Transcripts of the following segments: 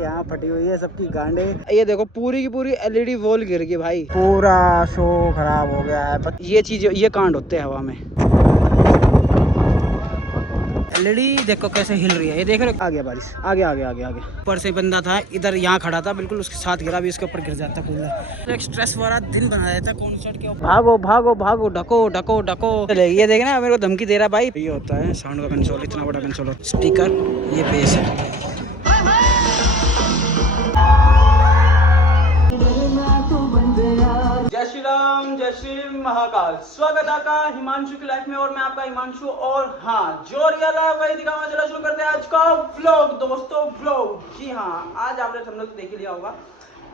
यहाँ फटी हुई है सबकी गांडे। ये देखो पूरी की पूरी एलईडी वॉल गिर गई भाई, पूरा शो खराब हो गया है। ये चीज ये कांड होते हैं हवा में। एलईडी देखो कैसे हिल रही है, ये देख रहे हो। आ गया बारिश, आगे आगे आगे आगे। ऊपर से बंदा था इधर यहाँ खड़ा था बिल्कुल, उसके साथ गिरा भी, इसके ऊपर गिर जाता कूलर। एक स्ट्रेस वाला दिन बना देता कॉन्सर्ट के ऊपर। भागो भागो भागो, ढको ढको ढको। ये देखना मेरे को धमकी दे रहा भाई। ये होता है साउंड का कंसोल, इतना बड़ा कंसोल होता है। स्पीकर, ये बेस है। जय श्री राम, जय श्री महाकाल। स्वागत है आपका हिमांशु की लाइफ में, और मैं आपका हिमांशु। और हाँ, जो रियल है वही दिखावा। चलो शुरू करते हैं आज का व्लॉग दोस्तों, व्लॉग। जी हाँ, आज आपने थंबनेल तो देख ही लिया होगा।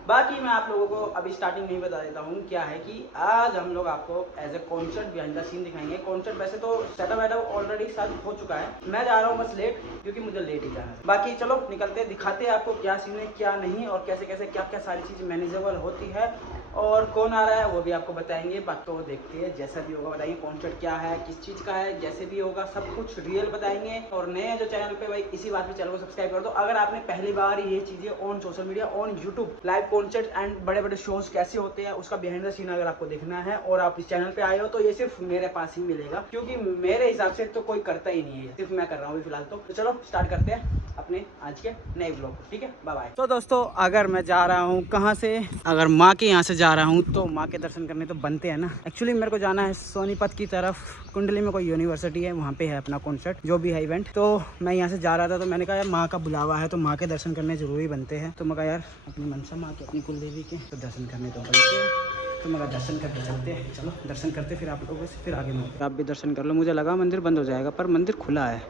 बाकी मैं आप लोगों को अभी स्टार्टिंग में ही बता देता हूँ क्या है कि आज हम लोग आपको as a concert behind the scene दिखाएंगे। कॉन्सर्ट वैसे तो सेटअप वेटअप ऑलरेडी सब हो चुका है, मैं जा रहा हूँ बस लेट, क्योंकि मुझे लेट ही जाना है। बाकी चलो निकलते हैं, दिखाते हैं आपको क्या सीन है क्या नहीं, और कैसे कैसे क्या क्या सारी चीज़ मैनेजेबल होती है, और कौन आ रहा है वो भी आपको बताएंगे। बाकी तो देखते हैं, जैसा भी होगा बताएंगे। कॉन्सर्ट क्या है, किस चीज़ का है, जैसे भी होगा सब कुछ रियल बताएंगे। और नए जो चैनल पे भाई, इसी बात पे चैनल को सब्सक्राइब कर दो। अगर आपने पहली बार ये चीज़ें on social media, on YouTube, live concert and बड़े बड़े शोज कैसे होते हैं उसका बिहाइंड द सीन अगर आपको देखना है, और आप इस चैनल पे आए हो, तो ये सिर्फ मेरे पास ही मिलेगा, क्योंकि मेरे हिसाब से तो कोई करता ही नहीं है, सिर्फ मैं कर रहा हूँ फिलहाल। तो चलो स्टार्ट करते हैं अपने आज के नए व्लॉग, ठीक है। Bye bye. तो दोस्तों, अगर मैं जा रहा हूँ कहाँ से, अगर माँ के यहाँ से जा रहा हूँ, तो माँ के दर्शन करने तो बनते हैं ना। एक्चुअली मेरे को जाना है सोनीपत की तरफ, कुंडली में कोई यूनिवर्सिटी है, वहाँ पे है अपना कॉन्सर्ट जो भी है इवेंट। तो मैं यहाँ से जा रहा था, तो मैंने कहा यार माँ का बुलावा है, तो माँ के दर्शन करने जरूरी बनते हैं। तो मैं कहा यार अपनी मनसा माँ के, अपनी कुल देवी के तो दर्शन करने तो बनते हैं। तो मैं दर्शन करके चलते हैं। चलो दर्शन करते, फिर आप लोगों से फिर आगे मिलते। आप भी दर्शन कर लो। मुझे लगा मंदिर बंद हो जाएगा, पर मंदिर खुला है।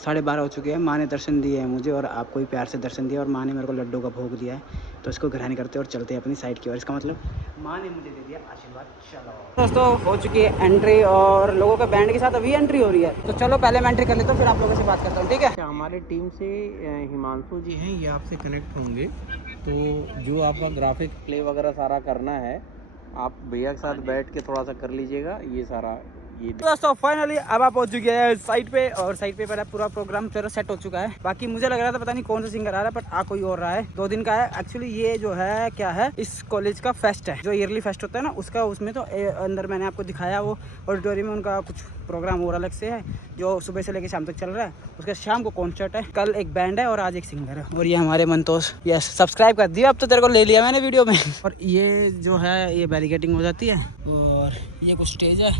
12:30 हो चुके हैं। माँ ने दर्शन दिए हैं मुझे, और आपको भी प्यार से दर्शन दिया, और माँ ने मेरे को लड्डू का भोग दिया है। तो इसको ग्रहण करते और चलते हैं अपनी साइड की ओर। इसका मतलब माँ ने मुझे दे दिया आशीर्वाद। चलो दोस्तों, हो चुकी है एंट्री, और लोगों के बैंड के साथ अभी एंट्री हो रही है। तो चलो पहले मैं एंट्री कर लेता हूँ, फिर आप लोगों से बात करता हूँ, ठीक है। हमारे टीम से हिमांशु जी हैं, ये आपसे कनेक्ट होंगे। तो जो आपका ग्राफिक प्ले वगैरह सारा करना है, आप भैया के साथ बैठ के थोड़ा सा कर लीजिएगा ये सारा। ये दोस्तों फाइनली अब आप पहुंच चुके हैं साइड पे, और साइड पे मेरा पूरा प्रोग्राम चलो सेट हो चुका है। बाकी मुझे लग रहा था पता नहीं कौन सा सिंगर आ रहा है, बट आ कोई और रहा है। 2 दिन का है एक्चुअली। ये जो है क्या है, इस कॉलेज का फेस्ट है, जो ईयरली फेस्ट होता है ना उसका। उसमें तो अंदर मैंने आपको दिखाया, वो ऑडिटोरियम में उनका कुछ प्रोग्राम और अलग से है, जो सुबह से लेकर शाम तक चल रहा है। उसके शाम को कॉन्सर्ट है, कल एक बैंड है और आज एक सिंगर है। और ये हमारे मंतोष, यस सब्सक्राइब कर दिया, अब तो तेरे को ले लिया मैंने वीडियो में। और ये जो है ये बैरिकेटिंग हो जाती है, और ये कुछ स्टेज है,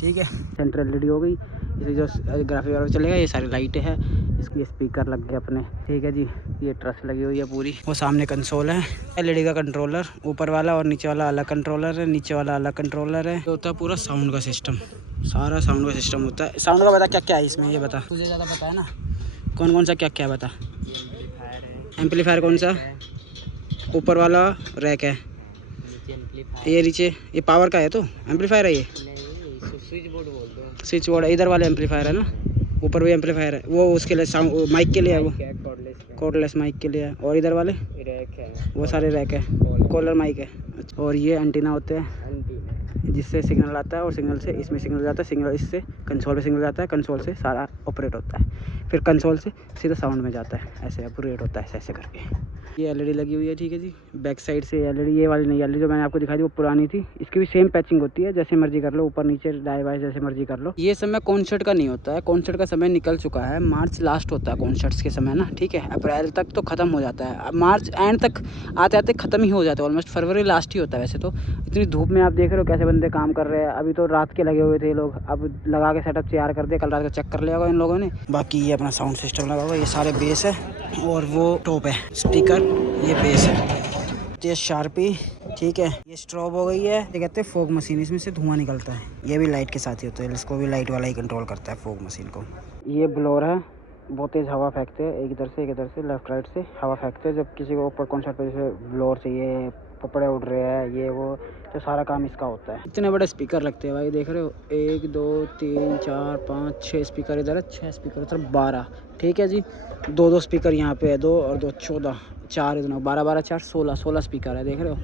ठीक है। सेंट्रल एलईडी हो गई, इसे जो ग्राफिक वगैरह चलेगा। ये सारी लाइटें हैं, इसकी स्पीकर लग गए अपने, ठीक है जी। ये ट्रस लगी हुई है पूरी। वो सामने कंसोल है, एलईडी का कंट्रोलर, ऊपर वाला और नीचे वाला अलग कंट्रोलर है, नीचे वाला अलग कंट्रोलर है। तो होता है पूरा साउंड का सिस्टम, सारा साउंड का सिस्टम होता है। साउंड का बता क्या क्या है इसमें, ये बता, तुझे ज़्यादा पता है ना, कौन कौन सा क्या क्या बता। एम्पलीफायर कौन सा, ऊपर वाला रैक है, ये नीचे ये पावर का है, तो एम्पलीफायर है ये, स्विच बोर्ड है। इधर वाले एम्पलीफायर है ना, ऊपर भी एम्पलीफायर है, वो उसके लिए साउंड माइक के लिए है, वो कॉर्डलेस माइक के लिए है। और इधर वाले रैक है, वो सारे रैक है, कॉलर माइक है। और ये एंटीना होते हैं, जिससे सिग्नल आता है, और सिग्नल से इसमें सिग्नल जाता है, सिग्नल इससे कंसोल पे सिग्नल जाता है, कंसोल से सारा ऑपरेट होता है, फिर कंसोल से सीधा साउंड में जाता है, ऐसे ऑपरेट होता है ऐसे करके। ये एलईडी लगी हुई है, ठीक है जी। बैक साइड से एलईडी, ये वाली नहीं, एलईडी जो मैंने आपको दिखाई थी वो पुरानी थी। इसकी भी सेम पैचिंग होती है, जैसे मर्जी कर लो, ऊपर नीचे दाएं बाएं जैसे मर्जी कर लो। ये समय कॉन्सर्ट का नहीं होता है, कॉन्सर्ट का समय निकल चुका है। मार्च लास्ट होता है कॉन्सर्ट्स के समय ना, ठीक है। अप्रैल तक तो खत्म हो जाता है, मार्च एंड तक आते आते खत्म ही हो जाता है ऑलमोस्ट। फरवरी लास्ट ही होता है वैसे तो। इतनी धूप में आप देख रहे हो कैसे बंदे काम कर रहे हैं। अभी तो रात के लगे हुए थे लोग, अब लगा के सेटअप तैयार कर दिया, कल रात को चेक कर लिया होगा इन लोगों ने। बाकी ये अपना साउंड सिस्टम लगा हुआ है, ये सारे बेस है, और वो टॉप है स्पीकर, ये बेस है, ये शार्पी, ठीक है। ये स्ट्रॉब हो गई है, ये कहते हैं फॉग मशीन, इसमें से धुआं निकलता है। ये भी लाइट के साथ ही होता है, इसको भी लाइट वाला ही कंट्रोल करता है फॉग मशीन को। ये ब्लोअर है, बहुत तेज़ हवा फेंकते हैं, एक इधर से एक इधर से, लेफ्ट राइट से हवा फेंकते हैं। जब किसी को ऊपर कॉन्सर्ट पे जैसे ब्लोअर चाहिए, कपड़े उड़ रहे हैं, ये वो, तो सारा काम इसका होता है। इतने बड़े स्पीकर लगते हैं भाई, देख रहे हो, 1 2 3 4 5 6 स्पीकर इधर है, 6 स्पीकर उधर, 12, ठीक है जी। 2 स्पीकर यहाँ पे है, 2 और 2 14, 4 इतना 12 12 4 16 स्पीकर है, देख रहे हो।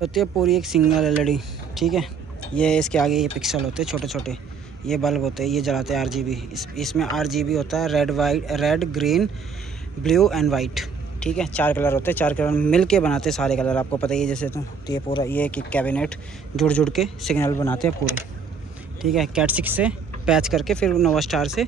होती है पूरी एक सिंगल एलईडी, ठीक है। ये इसके आगे ये पिक्सल होते हैं छोटे छोटे, ये बल्ब होते हैं, ये जलाते हैं आरजीबी। इसमें आरजीबी होता है, red white, red green blue and white, ठीक है। 4 कलर होते हैं, 4 कलर मिल के बनाते हैं सारे कलर, आपको पता ही है। जैसे तो ये पूरा ये कि कैबिनेट जुड़ के सिग्नल बनाते हैं पूरे, ठीक है। कैट 6 से पैच करके फिर नोवा स्टार से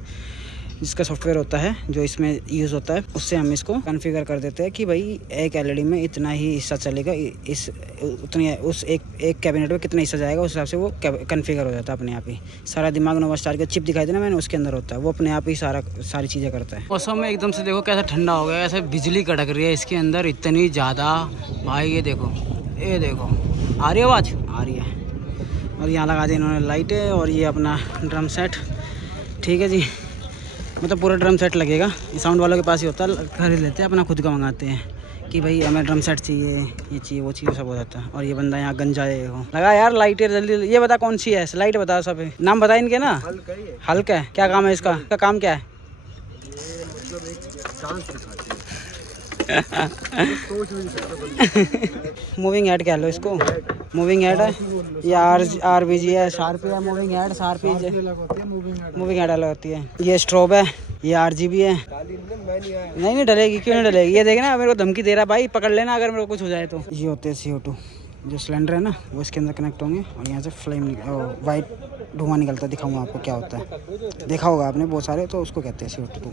जिसका सॉफ्टवेयर होता है जो इसमें यूज़ होता है, उससे हम इसको कॉन्फ़िगर कर देते हैं कि भाई एक एलईडी में इतना ही हिस्सा चलेगा, इस उतनी उस एक कैबिनेट में कितना हिस्सा जाएगा, उस हिसाब से वो कॉन्फ़िगर हो जाता है अपने आप ही। सारा दिमाग नोवा स्टार का चिप दिखाई देना मैंने, उसके अंदर होता है, वो अपने आप ही सारी चीज़ें करता है। मौसम में एकदम से देखो कैसा ठंडा हो गया, ऐसे बिजली कड़क रही है इसके अंदर इतनी ज़्यादा भाई। ये देखो आ रही है आवाज़, आ रही है। और यहाँ लगा दी इन्होंने लाइटें, और ये अपना ड्रम सेट, ठीक है जी। मतलब पूरा ड्रम सेट लगेगा, साउंड वालों के पास ही होता है, खरीद लेते हैं, अपना खुद का मंगाते हैं कि भाई हमें ड्रम सेट चाहिए, ये चाहिए, वो चाहिए, सब हो जाता है। और ये बंदा यहाँ गंजा है, हो लगा यार लाइटें जल्दी। ये बता कौन सी है लाइट, बता सब नाम बता इनके ना। हल्का है, क्या काम है इसका काम क्या है? मूविंग हेड कह लो इसको, मूविंग हेड है। ये RBG है, शार्पी है, मूविंग हेड शार्पी है, मूविंग हेड अलग होती है। ये स्ट्रोब है, ये RGB है। नहीं डलेगी, क्यों नहीं डलेगी? ये देखना मेरे को धमकी दे रहा भाई, पकड़ लेना अगर मेरे को कुछ हो जाए तो। ये होते हैं CO2 जो सिलेंडर है ना, वो इसके अंदर कनेक्ट होंगे और यहाँ से फ्लेम वाइट धुआं निकलता है। दिखाऊंगा आपको क्या होता है, देखा होगा आपने बहुत सारे, तो उसको कहते हैं CO2।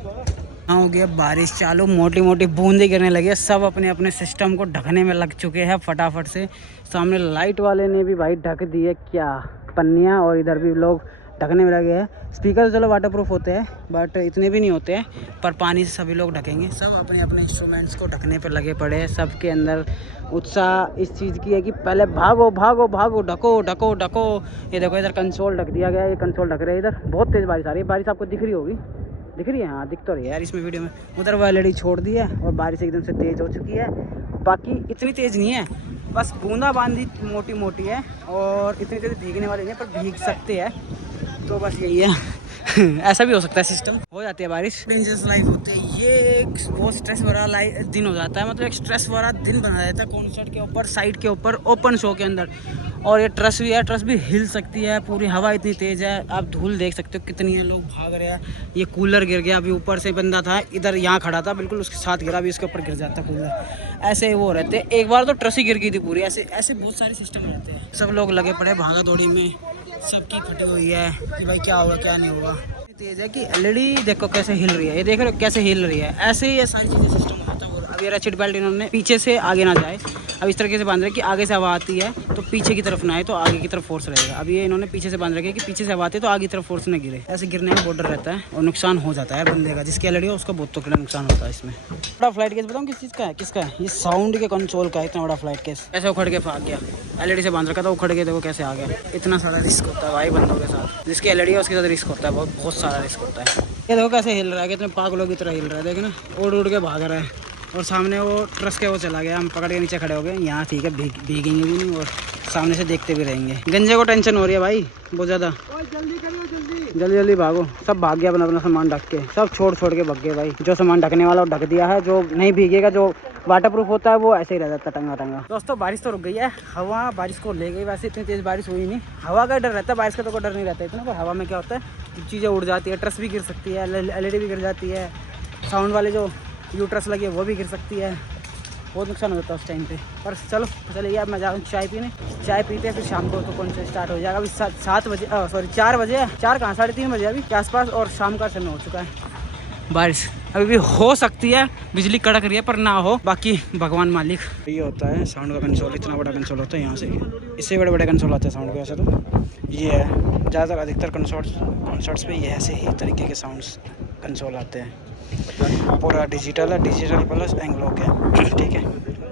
हाँ हो गया बारिश चालू, मोटी मोटी बूंदें गिरने लगी है, सब अपने अपने सिस्टम को ढकने में लग चुके हैं फटाफट से। सामने लाइट वाले ने भी भाई ढक दी है क्या पन्नियाँ, और इधर भी लोग ढकने में लगे हैं। स्पीकर चलो वाटरप्रूफ होते हैं बट इतने भी नहीं होते हैं, पर पानी से सभी लोग ढकेंगे। सब अपने अपने इंस्ट्रूमेंट्स को ढकने पर लगे पड़े हैं। सबके अंदर उत्साह इस चीज़ की है कि पहले भागो भागो भागो, ढको ढको ढको। ये देखो इधर कंसोल ढक दिया गया है, ये कंसोल ढक रहे हैं। इधर बहुत तेज़ बारिश आ रही है, बारिश आपको दिख रही होगी, दिख रही है? हाँ दिख तो रही है यार इसमें वीडियो में। उधर वो एलईडी छोड़ दी है और बारिश एकदम से तेज़ हो चुकी है। बाकी इतनी तेज़ नहीं है, बस बूंदाबांदी मोटी मोटी है, और इतनी तेज़ भीगने वाली नहीं है, पर भीग सकते हैं। तो बस यही है। ऐसा भी हो सकता है, सिस्टम हो जाती है बारिश। डेंजरस लाइफ होती है, ये एक बहुत स्ट्रेस भरा दिन हो जाता है। मतलब एक स्ट्रेस भरा दिन बना देता है कॉन्सर्ट के ऊपर, साइड के ऊपर, ओपन शो के अंदर। और ये ट्रस भी है, ट्रस भी हिल सकती है, पूरी हवा इतनी तेज़ है, आप धूल देख सकते हो कितनी है, लोग भाग रहे हैं। ये कूलर गिर गया, अभी ऊपर से बंदा था इधर यहाँ खड़ा था, बिल्कुल उसके साथ गिरा, अभी उसके ऊपर गिर जाता कूलर। ऐसे वो रहते हैं, एक बार तो ट्रस ही गिर गई थी पूरी। ऐसे ऐसे बहुत सारे सिस्टम रहते हैं। सब लोग लगे पड़े भागा दौड़ी में, सबकी फटी हुई है कि भाई क्या होगा क्या नहीं होगा। तेज़ है कि एलईडी देखो कैसे हिल रही है, ये देख रहे हो कैसे हिल रही है। ऐसे ही ये सारी चीज़ें सिस्टम होता है। अब ये रैचेट बेल्ट इन्होंने पीछे से आगे ना जाए, अब इस तरीके से बांध रहे कि आगे से हवा आती है तो पीछे की तरफ ना आए, तो आगे की तरफ फोर्स रहेगा। अब ये इन्होंने पीछे से बांध रखे कि पीछे से हवा आती है तो आगे की तरफ फोर्स ना गिरे। ऐसे गिरने में बॉर्डर रहता है और नुकसान हो जाता है बंदे का, जिसकी एलईडी हो उसका बहुत तो नुकसान होता है इसमें। बड़ा फ्लाइट केस बताऊँ किस चीज़ का है, किसका है? ये साउंड के कंट्रोल का है। इतना बड़ा फ्लाइट केस ऐसे उखड़ के भाग गया, एलईडी से बांध रखा था, उखड़ के देखो कैसे आ गया। इतना सारा रिस्क होता है भाई बंदों के साथ, जिसकी एलईडी है उसके साथ रिस्क होता है, बहुत सारा रिस्क होता है। ये देखो कैसे हिल रहा है, कितने पागलों की तरह हिल रहा है, देखो ना, उड़ के भाग रहा है। और सामने वो ट्रस के वो चला गया, हम पकड़ के नीचे खड़े हो गए। यहाँ ठीक है, भीगेंगे भी नहीं और सामने से देखते भी रहेंगे। गंजे को टेंशन हो रही है भाई बहुत ज़्यादा। जल्दी जल्दी भागो, सब भाग गया अपना अपना सामान ढक के, सब छोड़ के भाग गए भाई। जो सामान ढकने वाला वो ढक दिया है, जो नहीं भीगेगा, जो वाटरप्रूफ होता है वो ऐसे ही रह जाता है टंगा। दोस्तों बारिश तो रुक गई है, हवा बारिश को ले गई। वैसे इतनी तेज़ बारिश हुई नहीं, हवा का डर रहता है, बारिश का तो कोई डर नहीं रहता इतना। पर हवा में क्या होता है, चीज़ें उड़ जाती है, ट्रस भी गिर सकती है, एलईडी भी गिर जाती है, साउंड वाले जो यूट्रस लगी है वो भी गिर सकती है, बहुत नुकसान हो जाता है उस टाइम पे। पर चलो चलिए अब मैं जा रहा हूँ चाय पीने, चाय पीते हैं फिर शाम को तो कौन सा स्टार्ट हो जाएगा। अभी 7 बजे, सॉरी 4 बजे है, 4 कहाँ 3:30 बजे अभी के आसपास, और शाम का समय हो चुका है। बारिश अभी भी हो सकती है, बिजली कड़क रही है, पर ना हो, बाकी भगवान मालिक। ये होता है साउंड का कंसोल, इतना बड़ा कंसोल होता है यहाँ से, इससे बड़े बड़े कंसोल आते हैं साउंड के। वैसे तो ये है ज़्यादातर अधिकतर कॉन्सर्ट्स पे ये ऐसे ही तरीके के साउंड्स कंसोल आते हैं। पूरा डिजिटल है, डिजिटल प्लस एंगलॉक है, ठीक है,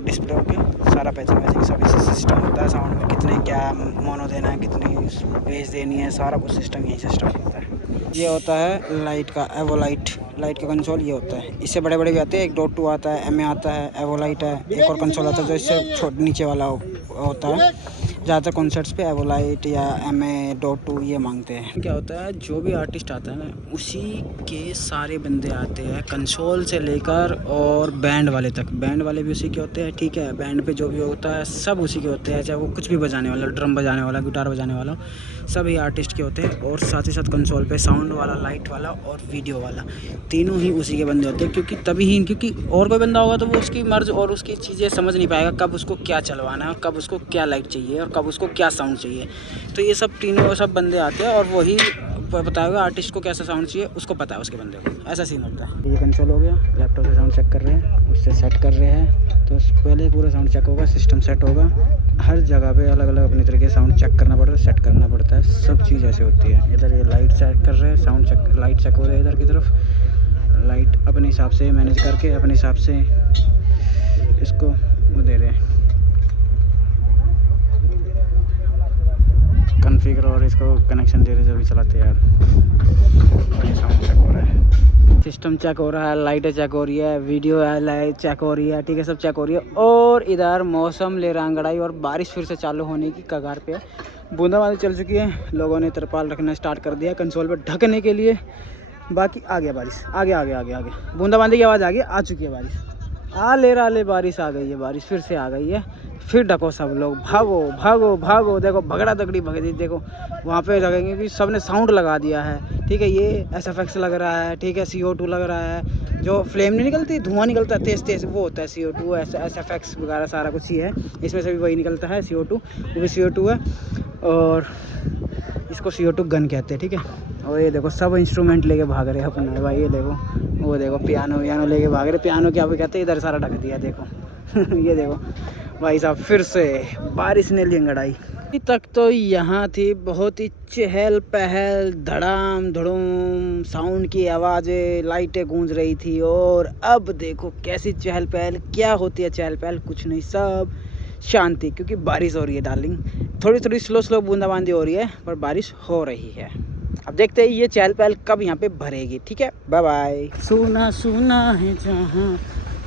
डिस्प्ले होके सारा पैचिंग सब इसी सिस्टम होता है। साउंड में कितने क्या मोनो देना है, कितनी बेस देनी है, सारा कुछ सिस्टम यही सिस्टम होता है। ये होता है लाइट का, एवोलाइट लाइट का कंसोल ये होता है। इससे बड़े बड़े भी आते हैं, एक .2 आता है, MA आता है, एवोलाइट है, एक और कंसोल आता है जो इससे नीचे वाला होता है। ज़्यादातर कॉन्सर्ट्स पे एवोलाइट या MA.2 ये मांगते हैं। क्या होता है, जो भी आर्टिस्ट आता है ना उसी के सारे बंदे आते हैं, कंसोल से लेकर और बैंड वाले तक। बैंड वाले भी उसी के होते हैं, ठीक है। बैंड पे जो भी होता है सब उसी के होते हैं, चाहे वो कुछ भी बजाने वाला, ड्रम बजाने वाला, गिटार बजाने वाला, सभी आर्टिस्ट के होते हैं। और साथ ही साथ कंसोल पे साउंड वाला, लाइट वाला और वीडियो वाला, तीनों ही उसी के बंदे होते हैं। क्योंकि और कोई बंदा होगा तो वो उसकी मर्ज और उसकी चीज़ें समझ नहीं पाएगा, कब उसको क्या चलवाना है और कब उसको क्या लाइट चाहिए और कब उसको क्या साउंड चाहिए। तो ये सब तीनों सब बंदे आते हैं और वही बताएगा आर्टिस्ट को कैसा साउंड चाहिए, उसको पता है उसके बंदे को। ऐसा सीन होता है। ये कंसोल हो गया, लैपटॉप से साउंड चेक कर रहे हैं, उससे सेट कर रहे हैं। तो पहले पूरा साउंड चेक होगा, सिस्टम सेट होगा। हर जगह पे अलग अलग अपने तरीके से साउंड चेक करना पड़ता है, सेट करना पड़ता है, सब चीज़ ऐसे होती है। इधर ये लाइट चेक कर रहे हैं, साउंड चेक, लाइट चेक हो रहा है इधर की तरफ। लाइट अपने हिसाब से मैनेज करके अपने हिसाब से इसको वो दे रहे हैं कॉन्फ़िगर, और इसको कनेक्शन दे रहे हैं जो भी चलाते हैं यार। साउंड चेक हो रहा है, सिस्टम चेक हो रहा है, लाइटें चेक हो रही है, वीडियो है, लाइट चेक हो रही है, ठीक है, सब चेक हो रही है। और इधर मौसम ले रहा अंगड़ाई और बारिश फिर से चालू होने की कगार पे है। बूंदाबांदी चल चुकी है, लोगों ने तिरपाल रखना स्टार्ट कर दिया कंसोल पर ढकने के लिए। बाकी आ गया बारिश, आगे बूंदाबांदी की आवाज़ आ चुकी है बारिश। ले बारिश आ गई है, बारिश फिर से आ गई है। फिर ढको सब लोग, भागो भागो भागो। देखो भगड़ा तगड़ी भग गई, देखो वहाँ पे लगेंगे कि सब ने साउंड लगा दिया है, ठीक है। ये SFX लग रहा है, ठीक है, CO2 लग रहा है, जो फ्लेम नहीं निकलती, धुआं निकलता है तेज़ तेज़, वो होता है CO2। SFX वगैरह सारा कुछ ही है, इसमें से भी वही निकलता है CO2, वो भी CO2 है। और इसको CO2 गन कहते हैं, ठीक है। और ये देखो सब इंस्ट्रूमेंट लेके भाग रहे हैं अपना भाई। ये देखो, वो देखो पियानो लेके भाग रहे। पियानो क्या कहते हैं, इधर सारा ढक दिया देखो। ये देखो भाई साहब, फिर से बारिश ने ली अंगड़ाई। अभी तक तो यहाँ थी बहुत ही चहल पहल, धड़ाम धड़ूम, साउंड की आवाज़ें, लाइटें गूंज रही थी। और अब देखो कैसी चहल पहल, क्या होती है चहल पहल, कुछ नहीं, सब शांति, क्योंकि बारिश हो रही है डार्लिंग। थोड़ी थोड़ी स्लो बूंदाबांदी हो रही है, पर बारिश हो रही है। अब देखते हैं ये चहल पहल कब यहाँ पे भरेगी, ठीक है। Bye bye. सुना सुना है जहाँ,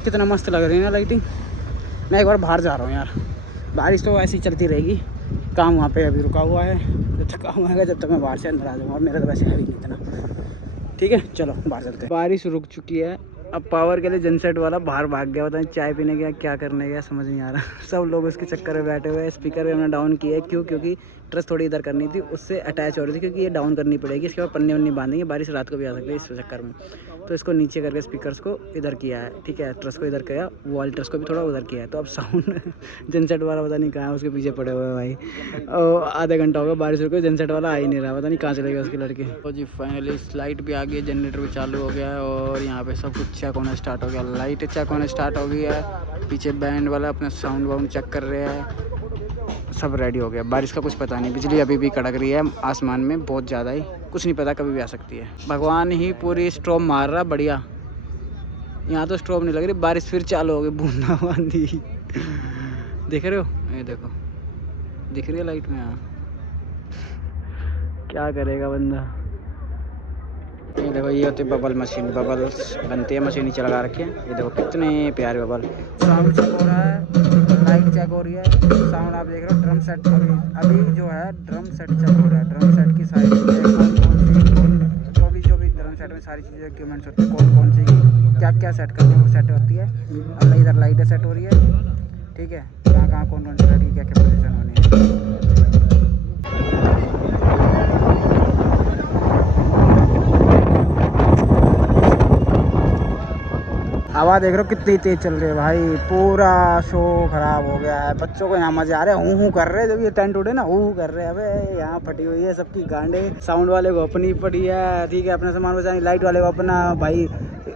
कितना मस्त लग रही है ना लाइटिंग। मैं एक बार बाहर जा रहा हूँ यार, बारिश तो ऐसी चलती रहेगी। काम वहाँ पे अभी रुका हुआ है, जब तक काम आएगा जब तक मैं बाहर से अंदर आ जाऊँगा। और मेरा तो वैसे है भी नहीं इतना, ठीक है। चलो बाहर चलते हैं। बारिश रुक चुकी है, अब पावर के लिए जनसेट वाला बाहर भाग गया, पता नहीं चाय पीने गया, क्या करने गया, समझ नहीं आ रहा। सब लोग उसके चक्कर में बैठे हुए हैं। स्पीकर भी हमने डाउन किया है, क्योंकि ट्रस थोड़ी इधर करनी थी, उससे अटैच हो रही थी, क्योंकि ये डाउन करनी पड़ेगी। इसके बाद पन्नी वन्नी बांधेंगे, बारिश रात को भी आ सकती है इस चक्कर में। तो इसको नीचे करके स्पीकर्स को इधर किया है, ठीक है। ट्रस को इधर किया, वॉल ट्रस को भी थोड़ा उधर किया है। तो अब साउंड जनसेट वाला पता नहीं कहाँ है, उसके पीछे पड़े हुए हैं भाई। और आधा घंटा होगा बारिश रुके, जनसेट वाला आ ही नहीं रहा, पता नहीं कहाँ चले गए उसके लड़के। तो जी फाइनली लाइट भी आ गई है, जनरेटर भी चालू हो गया है, और यहाँ पे सब कुछ चेक होना स्टार्ट हो गया। लाइट चेक होना स्टार्ट हो गई है, पीछे बैंड वाला अपना साउंड वाउंड चेक कर रहे हैं, सब रेडी हो गया। बारिश का कुछ पता नहीं, बिजली अभी भी कड़क रही है आसमान में बहुत ज़्यादा ही, कुछ नहीं पता कभी भी आ सकती है। भगवान ही पूरी स्ट्रोम मार रहा, बढ़िया। यहाँ तो स्ट्रोम नहीं लग रही, बारिश फिर चालू हो गई, बूंदाबांदी। देख रहे हो, ये देखो दिख रही है लाइट में। यहाँ क्या करेगा बंदा। ये देखो, ये होती है बबल मशीन, बबल्स बनती है, मशीन नीचे लगा रखी है। ये देखो कितने प्यारे बबल। साउंड चेक हो रहा है, लाइट चेक हो रही है, साउंड आप देख रहे हो। ड्रम सेट अभी जो है ड्रम सेट चेक हो रहा है। ड्रम सेट की सारी चीज़ें, जो भी ड्रम सेट में सारी चीज़ें इक्विपमेंट्स होते हैं, कौन सी क्या सेट करते हैं वो सेट होती है। अब इधर लाइटें सेट हो रही है, ठीक है। कहाँ कौन सी लाइट की क्या पोजीशन होनी है। हवा देख रहे हो कितनी तेज चल रही है भाई, पूरा शो खराब हो गया है। बच्चों को यहाँ मजे आ रहे हैं, हूँ कर रहे हैं। जब ये टेंट उड़े ना, हूँ कर रहे हैं। अबे यहाँ फटी हुई है सबकी गांडे। साउंड वाले को अपनी पड़ी है, ठीक है, अपना सामान बचाने। लाइट वाले को अपना, भाई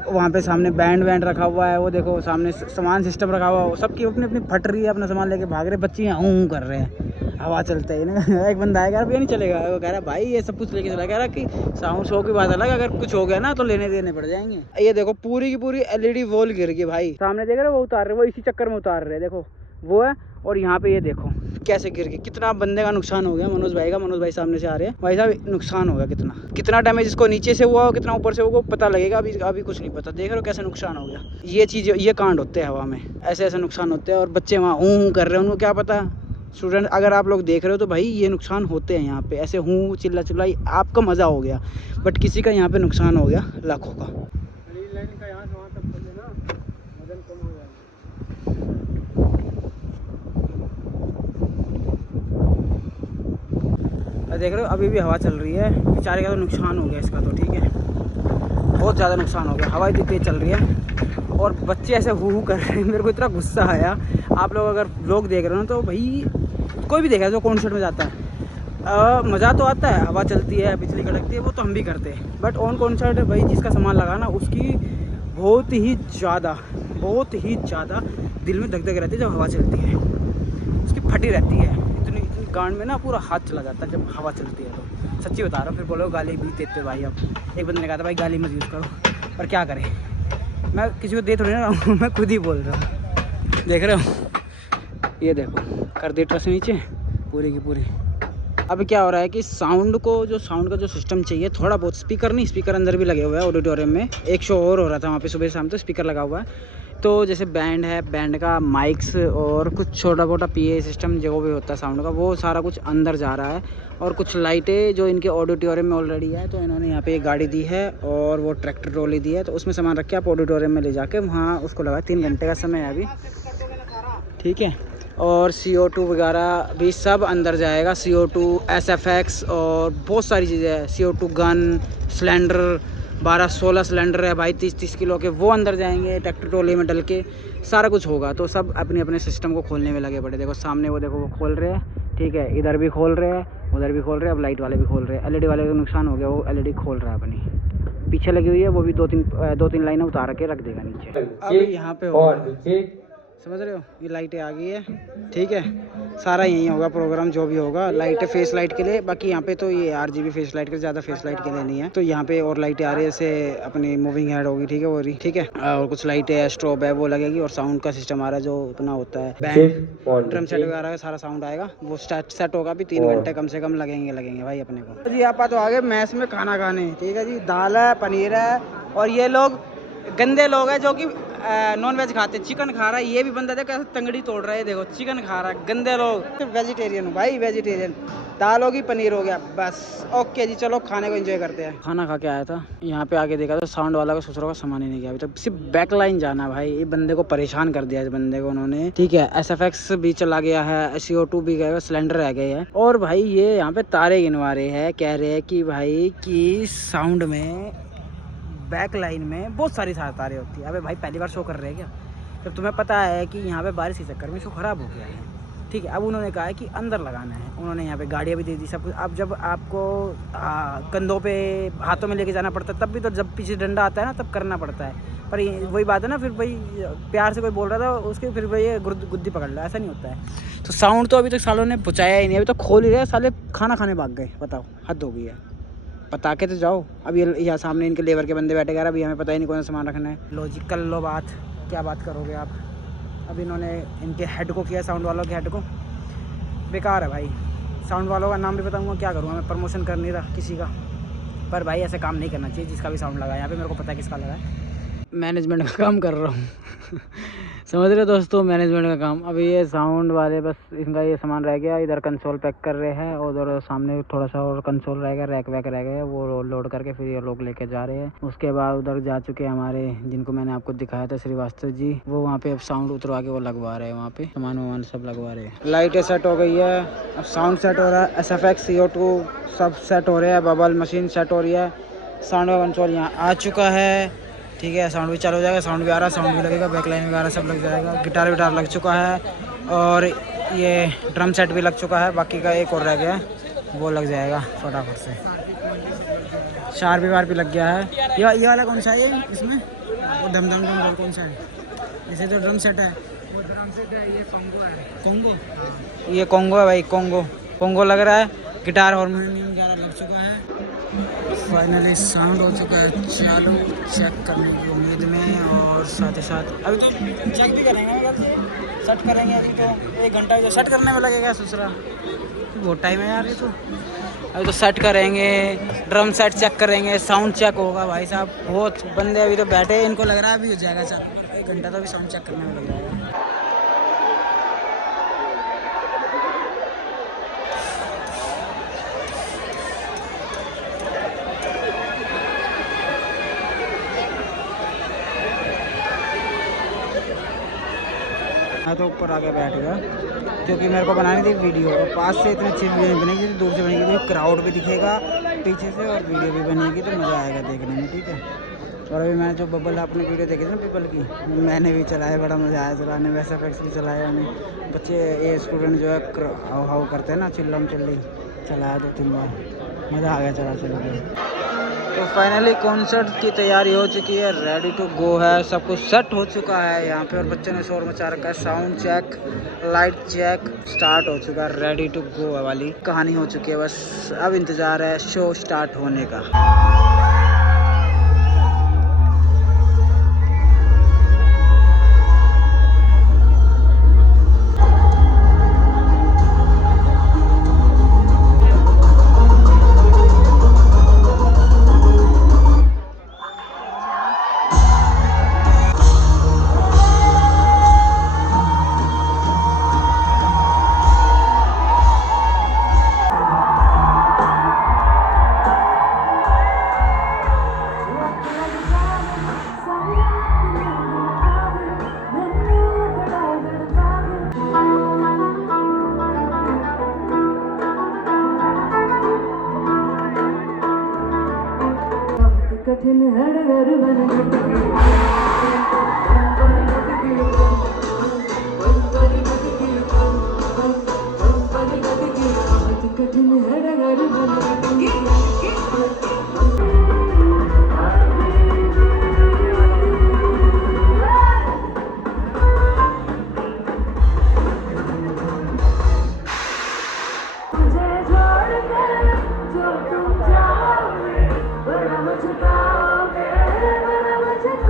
वहाँ पे सामने बैंड रखा हुआ है, वो देखो सामने सामान सिस्टम रखा हुआ है, सबकी अपनी अपनी फट रही है, अपना सामान लेके भाग रहे। बच्चे यहाँ हूँ कर रहे हैं, हवा चलते है ना। एक बंदा आएगा, भैया नहीं चलेगा, वो कह रहा भाई ये सब कुछ लेके चला। कह रहा कि साउंड शो की बात अलग, अगर कुछ हो गया ना तो लेने देने पड़ जाएंगे। ये देखो पूरी की पूरी LED वॉल गिर गई भाई, सामने देख रहे हो, वो उतार रहे, वो इसी चक्कर में उतार रहे, देखो वो है। और यहाँ पे ये देखो कैसे गिर गई, कितना बंदे का नुकसान हो गया। मनोज भाई सामने से आ रहे हैं, भाई साहब नुकसान हो गया, कितना डैमेज इसको नीचे से हुआ, कितना ऊपर से हुआ पता लगेगा, अभी कुछ नहीं पता। देख रहे हो कैसे नुकसान हो गया। ये चीज़, ये कांड होते हैं हवा में, ऐसे नुकसान होते हैं। और बच्चे वहाँ ऊँ कर रहे हैं, उनको क्या पता स्टूडेंट अगर आप लोग देख रहे हो तो भाई ये नुकसान होते हैं यहाँ पे, ऐसे हूँ चिल्ला चिल्लाई आपका मज़ा हो गया, बट किसी का यहाँ पे नुकसान हो गया लाखों का। लाइन का यहाँ से वहाँ तक कर लेना, वजन कम हो जाएगा। देख रहे हो अभी भी हवा चल रही है, बेचारे का तो नुकसान हो गया इसका तो, ठीक है बहुत ज़्यादा नुकसान हो गया, हवा इतनी तेज़ चल रही है और बच्चे ऐसे हू कर रहे हैं। मेरे को इतना गुस्सा आया। आप लोग अगर लोग देख रहे हो ना तो भाई कोई भी देखा जो कॉन्सर्ट में जाता है मज़ा तो आता है, हवा चलती है बिजली कड़कती है वो तो हम भी करते हैं, बट ऑन कॉन्सर्ट भाई जिसका सामान लगा ना उसकी बहुत ही ज़्यादा दिल में धक धक रहती है जब हवा चलती है, उसकी फटी रहती है इतनी गांड में ना, पूरा हाथ चला जाता है जब हवा चलती है तो। सच्ची बता रहा हूँ, फिर बोलो गाली भी देते भाई। अब एक बंदे ने कहा था भाई गाली मत यूज़ करो, पर क्या करें, मैं किसी को दे थोड़ी ना रहा हूँ, मैं खुद ही बोल रहा हूँ। देख रहे हो ये देखो कर दी ट्रस नीचे पूरी की पूरी। अभी क्या हो रहा है कि साउंड का जो सिस्टम चाहिए, थोड़ा बहुत स्पीकर अंदर भी लगे हुए हैं ऑडिटोरियम में। एक शो और हो रहा था वहाँ पे सुबह शाम, तो स्पीकर लगा हुआ है, तो जैसे बैंड है, बैंड का माइक्स और कुछ छोटा मोटा PA सिस्टम जो भी होता है साउंड का, वो सारा कुछ अंदर जा रहा है। और कुछ लाइटें जो इनके ऑडिटोरियम में ऑलरेडी है, तो इन्होंने यहाँ पे एक गाड़ी दी है और वो ट्रैक्टर ट्रॉली दी है, तो उसमें सामान रख के आप ऑडिटोरियम में ले जाके वहाँ उसको लगा। 3 घंटे का समय है अभी, ठीक है। और CO2 वगैरह भी सब अंदर जाएगा, CO2 SFX और बहुत सारी चीज़ें हैं, CO2 गन, सिलेंडर 12-16 सिलेंडर है भाई 30-30 किलो के, वो अंदर जाएंगे ट्रैक्टर ट्रॉली में डल के, सारा कुछ होगा। तो सब अपने अपने सिस्टम को खोलने में लगे पड़े। देखो सामने वो देखो वो खोल रहे हैं, ठीक है, इधर भी खोल रहे हैं, उधर भी खोल रहे हैं, अब लाइट वाले भी खोल रहे हैं। LED वाले का नुकसान हो गया, वो LED खोल रहा है अपनी, पीछे लगी हुई है वो भी 2-3 लाइनें उतार के रख देगा नीचे। अब यहाँ पे होगा, समझ रहे हो, ये लाइटें आ गई है, ठीक है, सारा यही होगा प्रोग्राम जो भी होगा। लाइटें फेस लाइट के लिए, बाकी यहाँ पे तो ये RGB फेस लाइट के, ज़्यादा फेस लाइट के लिए नहीं है। तो यहाँ पे और लाइटें आ रही है, जैसे अपनी मूविंग हेड होगी, ठीक है, वो रही, ठीक है, और कुछ लाइटें स्ट्रोब है वो लगेगी, और साउंड का सिस्टम आ रहा है जो अपना होता है बैंड ड्रम सेट वगैरह का सारा साउंड आएगा, वो सेट होगा। भी 3 घंटे कम से कम लगेंगे भाई अपने को। जी आप तो आगे मैस में खाना खाने, ठीक है जी, दाल है, पनीर है, और ये लोग गंदे लोग हैं जो कि नॉन वेज खाते, चिकन खा रहा है। ये भी बंदा देखो कैसे तंगड़ी तोड़ रहा है, देखो चिकन खा रहा है, गंदे लोग। वेजिटेरियन हूँ भाई, वेजिटेरियन। दाल होगी, पनीर हो गया, बस ओके जी, चलो खाने को एंजॉय करते हैं। खाना खा के आया था, यहाँ पे आके देखा तो साउंड वाला का ससुरों का सामान ही नहीं गया अभी तक, सिर्फ बैक लाइन जाना है भाई। ये बंदे को परेशान कर दिया इस बंदे को उन्होंने, ठीक है। SFX भी चला गया है, CO2 भी गया, सिलेंडर रह गए हैं। और भाई ये यहाँ पे तारे गिनवा रहे हैं, कह रहे हैं कि भाई की साउंड में बैक लाइन में बहुत सारी तारें होती है। अबे भाई पहली बार शो कर रहे हैं क्या? जब तुम्हें पता है कि यहाँ पे बारिश के चक्कर में शो ख़राब हो गया है, ठीक है। अब उन्होंने कहा है कि अंदर लगाना है, उन्होंने यहाँ पे गाड़ियाँ भी दे दी, सब कुछ। अब जब आपको कंधों पे हाथों में लेके जाना पड़ता है तब भी, तो जब पीछे डंडा आता है ना तब करना पड़ता है। पर वही बात है ना, फिर भाई प्यार से कोई बोल रहा था उसके, फिर भाई गुद्दी पकड़ लो, ऐसा नहीं होता है। तो साउंड तो अभी तक सालों ने पहुँचाया ही नहीं, अभी तो खोल ही रहे साले, खाना खाने भाग गए। बताओ, हद हो गई है। पता के तो जाओ। अब ये यहाँ सामने इनके लेबर के बंदे बैठे गए, अभी हमें पता ही नहीं कौन सा सामान रखना है। लो जी, कर लो बात, क्या बात करोगे आप। अब इन्होंने इनके हेड को किया, साउंड वालों के हेड को। बेकार है भाई, साउंड वालों का नाम भी बताऊंगा, क्या करूँगा मैं, प्रमोशन कर नहीं रहा किसी का। पर भाई ऐसे काम नहीं करना चाहिए, जिसका भी साउंड लगा यहाँ पे मेरे को पता है किसका लगा है। मैनेजमेंट का काम कर रहा हूँ समझ रहे हो दोस्तों, मैनेजमेंट का काम। अभी ये साउंड वाले बस इनका ये सामान रह गया, इधर कंसोल पैक कर रहे हैं, उधर सामने थोड़ा सा और कंसोल रह गया, रैक वैक रह गए, वो लोड करके फिर ये लोग लेके जा रहे हैं। उसके बाद उधर जा चुके हैं हमारे, जिनको मैंने आपको दिखाया था, श्रीवास्तव जी, वो वहाँ पे अब साउंड उतरवा के वो लगवा रहे हैं, वहाँ पे सामान वामान सब लगवा रहे हैं। लाइटें सेट हो गई है, अब साउंड सेट हो रहा है, SFX CO2 सब सेट हो रहे हैं, बबल मशीन सेट हो रही है, साउंड का कंसोल यहाँ आ चुका है, ठीक है। साउंड भी चालू हो जाएगा, साउंड भी आ रहा है, साउंड भी लगेगा, बैकलाइन वगैरह सब लग जाएगा, गिटार विटार लग चुका है, और ये ड्रम सेट भी लग चुका है। बाकी का एक और रह गया, वो लग जाएगा फटाफट से। शार्पी वार्पी लग गया है। ये वाला कौन सा है ये इसमें, वो धम धम धम कौन सा है? जैसे जो ड्रम सेट है वो ड्रम सेट है, ये कॉन्गो है। कॉन्गो, ये कॉन्गो है भाई, कॉन्गो लग रहा है। गिटार हारमोनियम वगैरह लग चुका है। फाइनली साउंड हो चुका है चालू, चेक करने की उम्मीद में, और साथ ही साथ अभी तो चेक भी करेंगे, सेट करेंगे। अभी तो 1 घंटा जो सेट करने में लगेगा दूसरा, बहुत टाइम है यार ये तो। अभी तो सेट करेंगे, ड्रम सेट चेक करेंगे, साउंड चेक होगा भाई साहब। बहुत बंदे अभी तो बैठे, इनको लग रहा है अभी हो जाएगा चालू, 1 घंटा तो अभी साउंड चेक करने में लग जाएगा। मैं तो ऊपर आके बैठ गया क्योंकि मेरे को बनानी थी वीडियो, और पास से इतनी अच्छी वीडियो नहीं बनेगी, दूर से बनेगी, क्योंकि क्राउड भी दिखेगा पीछे से और वीडियो भी बनेगी तो मज़ा आएगा देखने में, ठीक है। और अभी मैंने जो बबल आपने वीडियो देखी थी ना पीपल की, मैंने भी चलाया, बड़ा मज़ा आया चलाने, वैसा इफेक्ट्स भी चलाया मैंने। बच्चे ये स्टूडेंट जो है हाउ हाउ करते हैं ना, चिल्लम चिल्ली, चलाया 2-3 बार, मज़ा आ गया चला के। तो फाइनली कॉन्सर्ट की तैयारी हो चुकी है, रेडी टू गो है, सब कुछ सेट हो चुका है यहाँ पे, और बच्चों ने शोर मचा रखा है, sound check, light check start हो चुका है, रेडी टू गो वाली कहानी हो चुकी है। बस अब इंतज़ार है शो स्टार्ट होने का। कठिन हर घर बन कठिन हर घर मुझे छोड़ कर जो तुम जाओगे बड़ा मुझे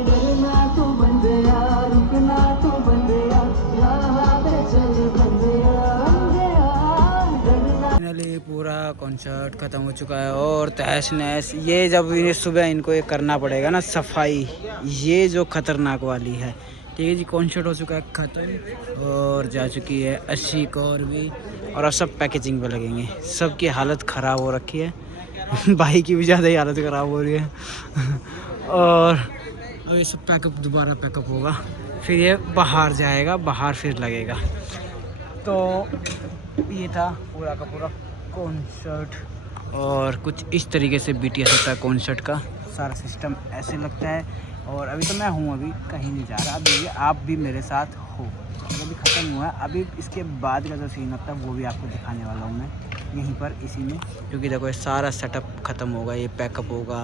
डरना तो बन गया, रुकना तो बन गया, यहाँ पे चल बन गया, फाइनली पूरा कॉन्सर्ट ख़त्म हो चुका है, और तहस नहस, ये जब इन्हें सुबह इनको ये करना पड़ेगा ना सफाई, ये जो खतरनाक वाली है, ठीक है जी। कॉन्सर्ट हो चुका है ख़त्म, और जा चुकी है 80 और भी, और अब सब पैकेजिंग पे लगेंगे। सबकी हालत ख़राब हो रखी है भाई की भी ज़्यादा ही हालत ख़राब हो रही है और अब ये सब पैकअप, दोबारा पैकअप होगा, फिर ये बाहर जाएगा, बाहर फिर लगेगा। तो ये था पूरा का पूरा कॉन्सर्ट, और कुछ इस तरीके से BTS होता है कॉन्सर्ट का, सारा सिस्टम ऐसे लगता है। और अभी तो मैं हूँ, अभी कहीं नहीं जा रहा, अभी आप भी मेरे साथ हो, अभी ख़त्म हुआ है। अभी इसके बाद का जो सीन होता है वो भी आपको दिखाने वाला हूँ मैं यहीं पर इसी में, क्योंकि देखो ये सारा सेटअप ख़त्म होगा, ये पैकअप होगा,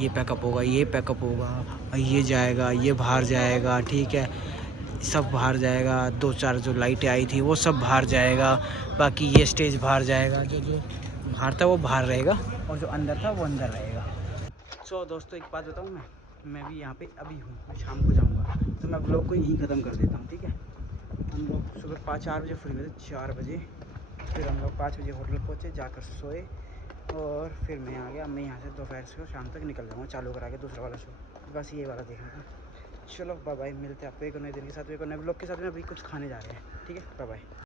ये पैकअप होगा, ये पैकअप होगा, और ये जाएगा, ये बाहर जाएगा, ठीक है, सब बाहर जाएगा। 2-4 जो लाइटें आई थी वो सब बाहर जाएगा, बाकी ये स्टेज बाहर जाएगा, जो बाहर था वो बाहर रहेगा, और जो अंदर था वो अंदर रहेगा। सो दोस्तों एक बात बताऊँ, मैं भी यहाँ पे अभी हूँ, मैं शाम को जाऊँगा, तो मैं ब्लॉग को यहीं ख़त्म कर देता हूँ, ठीक है। हम लोग सुबह 4 बजे फ्री हुए थे, 4 बजे, फिर हम लोग 5 बजे होटल पहुँचे, जाकर सोए, और फिर मैं आ गया। मैं यहाँ से दोपहर से शाम तक निकल जाऊँगा, चालू करा के दूसरा वाला शो, बस ये वाला देखना था। चलो बाय बाय, मिलते हैं आपको एक नए दिन के साथ, एक नए ब्लॉग के साथ में। अभी कुछ खाने जा रहे हैं, ठीक है, बाय बाय।